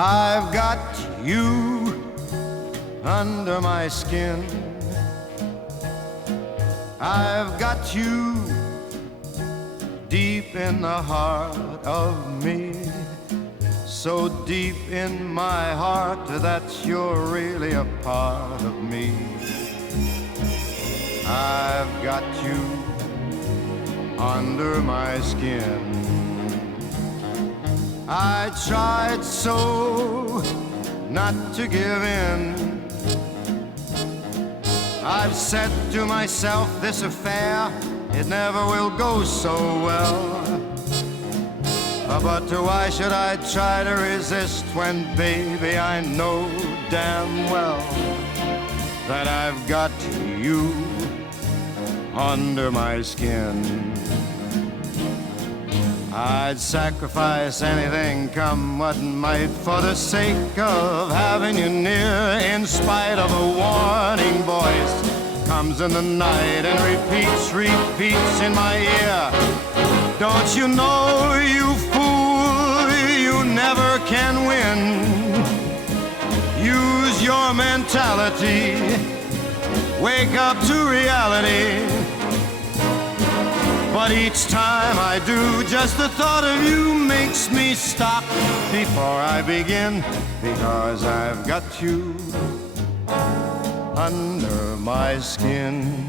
I've got you under my skin. I've got you deep in the heart of me, so deep in my heart that you're really a part of me. I've got you under my skin. I tried so not to give in. I've said to myself, this affair, it never will go so well. But why should I try to resist when, baby, I know damn well that I've got you under my skin. I'd sacrifice anything, come what might, for the sake of having you near, in spite of a warning voice comes in the night and repeats in my ear. Don't you know, you fool, you never can win. Use your mentality, wake up to reality. But each time I do, just the thought of you makes me stop before I begin, because I've got you under my skin.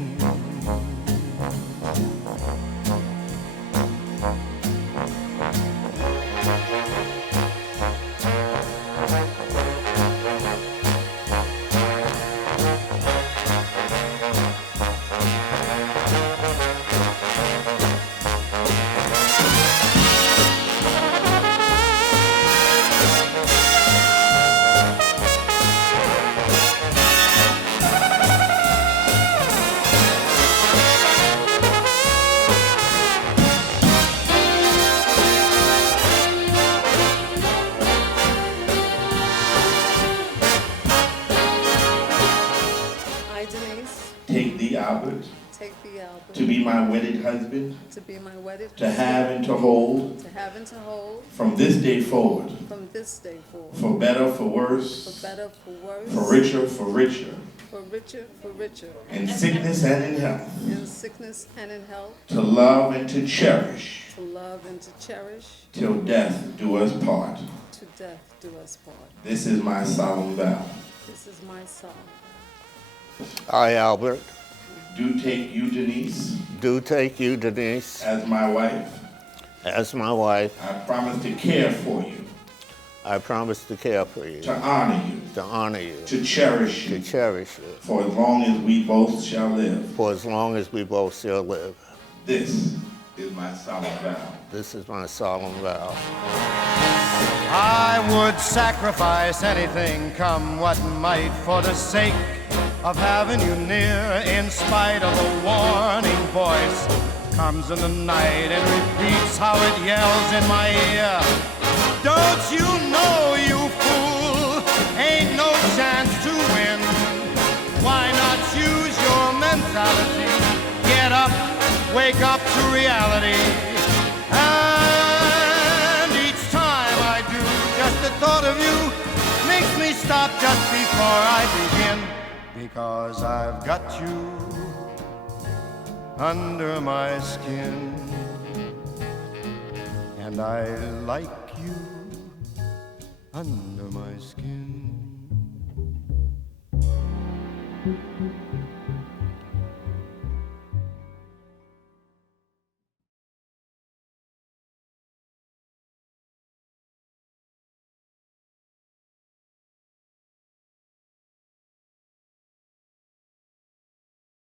To be my wedded husband. To be my wedded husband. To have and to hold. To have and to hold. From this day forward. From this day forward. For better, for worse. For better, for worse. For richer, for richer. For richer, for richer. In sickness and in health. In sickness and in health. To love and to cherish. To love and to cherish. Till death do us part. To death do us part. This is my solemn vow. This is my solemn vow. I, Albert. Do take you, Denise. Do take you, Denise. As my wife. As my wife. I promise to care for you. I promise to care for you. To honor you. To honor you. To cherish you. To cherish you. For as long as we both shall live. For as long as we both shall live. This is my solemn vow. This is my solemn vow. I would sacrifice anything, come what might, for the sake of having you near, in spite of a warning voice comes in the night and repeats how it yells in my ear. Don't you know, you fool, ain't no chance to win. Why not use your mentality? Get up, wake up to reality. And each time I do, just the thought of you makes me stop just before I begin. Because I've got you under my skin, and I like you under my skin.